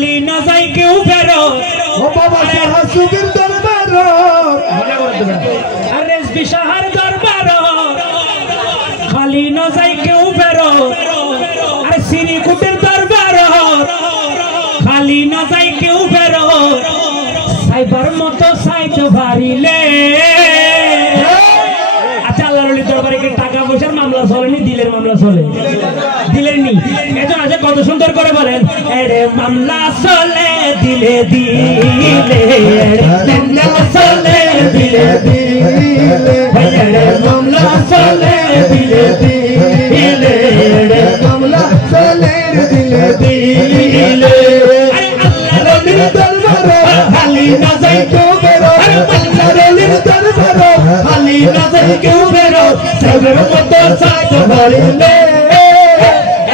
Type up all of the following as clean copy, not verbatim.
খালি না যাই কেউ বেরো ও বাবা শাহসুবির দরবার আর রেজবি শাহর দরবার খালি না যাই কেউ বেরো আর সিরিকুটের দরবার খালি না যাই কেউ বেরো সাইবার মতো সাইতে পারিলে আচ্ছা আল্লাহর ওলি দরবারে কি টাকা পয়সার মামলা চলেনি দিলের মামলা চলে দিলের নি এজন আছে কত সুন্দর করে বলেন এরে মামলা চলে দিলে দিলে মামলা চলে দিলে দিলে এরে মামলা চলে দিলে দিলে মামলা চলে দিলে দিলে আল্লাহর ওলির দরবার খালি না যাই কেউ বেরো আল্লাহর ওলির দরবার খালি না যাই কেউ বেরো সাইবার মতো সাইতে পারিলে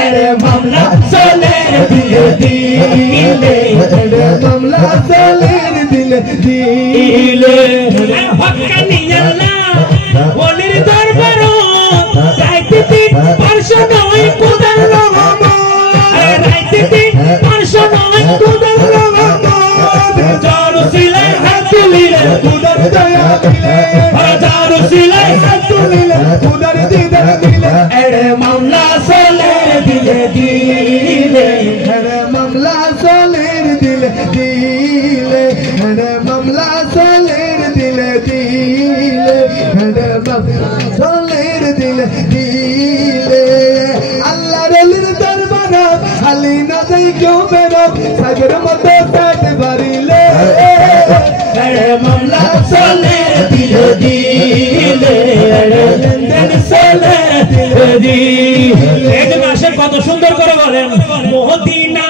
এরে মামলা চলে দিলে দিলে মামলা চলে দিলে দিলে হক্কানি আল্লাহ ওলির দরবার রাইতে তিন পাঁচশো নয় কোদাল রাইতে তিন পাঁচশো নয় কোদাল জারু সিলাই হাত তুলিলে উদার দয়া দিলে জারু সিলাই হাত তুলিলে উদার দিদার দিলে এরে মামলা চলে দিলে দিলে হরে মামলা চলে দিলে দিলে হরে মামলা চলে দিলে দিলে হরে মামলা চলে দিলে দিলে আল্লাহর ওলির দরবার খালি না যাই কেউ বেরো সাইবের মতো সাইতে পারিলে এরে মামলা চলে দিলে দিলে এরে লেনদেন চলে দিলে এই যে মাসের কত সুন্দর করে বলেন মদিনা